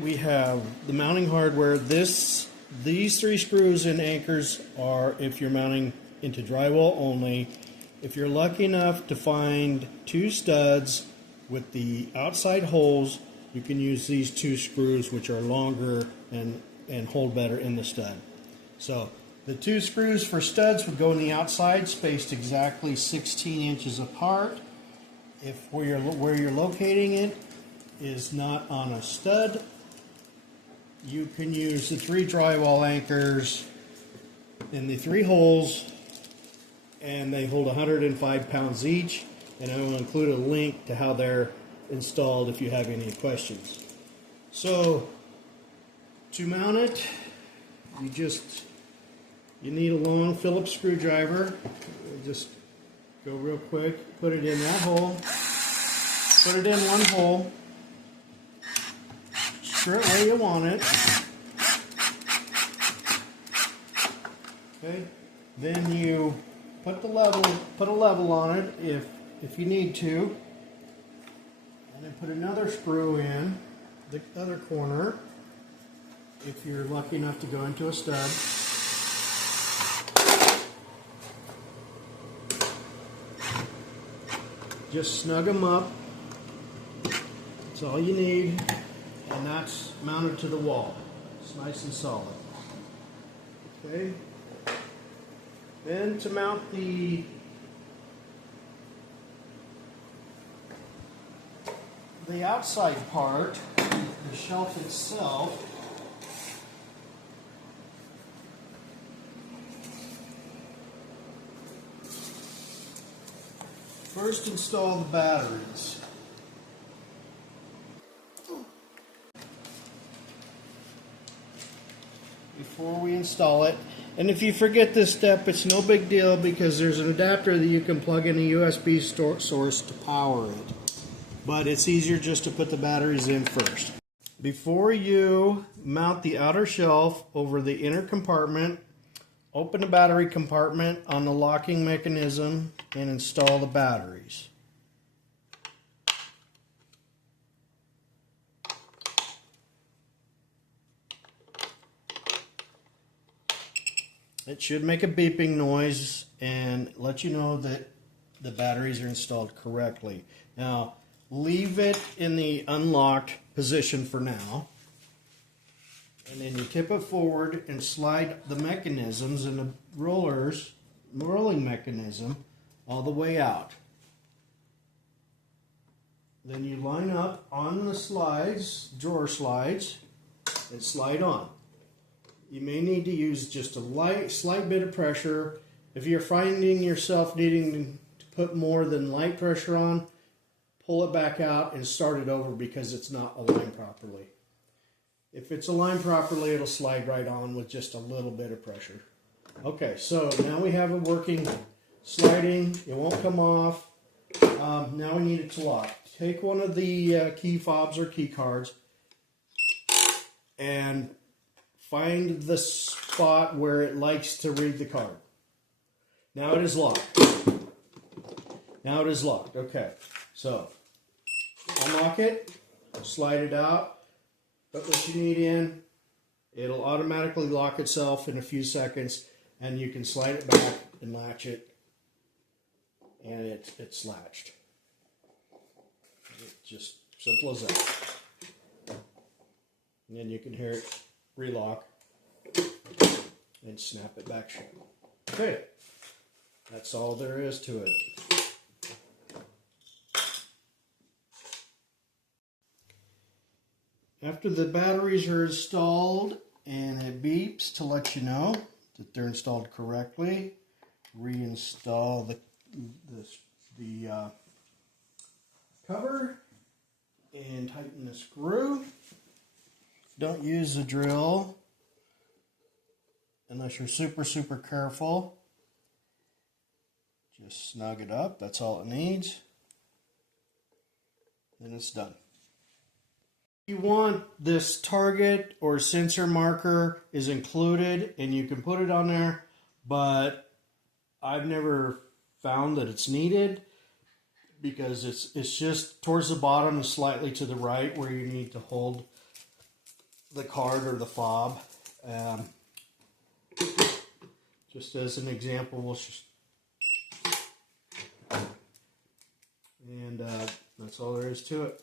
We have the mounting hardware. These three screws and anchors are if you're mounting into drywall only. If you're lucky enough to find two studs with the outside holes, you can use these two screws, which are longer and hold better in the stud. So the two screws for studs would go in the outside, spaced exactly 16 inches apart. If where you're locating it is not on a stud, you can use the three drywall anchors in the three holes, and they hold 105 pounds each, and I will include a link to how they're installed if you have any questions. So to mount it, you need a long Phillips screwdriver. Just go real quick, put it in that hole, put it in one hole, screw it where you want it. Okay, then you put a level on it if you need to, and then put another screw in the other corner if you're lucky enough to go into a stud. Just snug them up. That's all you need, and that's mounted to the wall. It's nice and solid. Okay. Then to mount the outside part, the shelf itself, first install the batteries. Before we install it, and if you forget this step, it's no big deal because there's an adapter that you can plug in a USB source to power it. But it's easier just to put the batteries in first. Before you mount the outer shelf over the inner compartment, open the battery compartment on the locking mechanism and install the batteries. It should make a beeping noise and let you know that the batteries are installed correctly. Now, leave it in the unlocked position for now. And then you tip it forward and slide the mechanisms and the rolling mechanism all the way out. Then you line up on the slides, drawer slides, and slide on. You may need to use just a slight bit of pressure. If you're finding yourself needing to put more than light pressure on, pull it back out and start it over because it's not aligned properly. If it's aligned properly, it'll slide right on with just a little bit of pressure. Okay, so now we have it working, sliding. It won't come off. Now we need it to lock. Take one of the key fobs or key cards and find the spot where it likes to read the card. Now it is locked. Now it is locked. Okay, so unlock it, slide it out, put what you need in. It'll automatically lock itself in a few seconds, and you can slide it back and latch it, and it's latched. It's just simple as that. And then you can hear it relock and snap it back shut. Okay, that's all there is to it. After the batteries are installed and it beeps to let you know that they're installed correctly, reinstall the cover and tighten the screw. Don't use the drill unless you're super careful. Just snug it up, that's all it needs. Then it's done. If you want, this target or sensor marker is included and you can put it on there, but I've never found that it's needed because it's just towards the bottom and slightly to the right where you need to hold the card or the fob. Just as an example, we'll and that's all there is to it.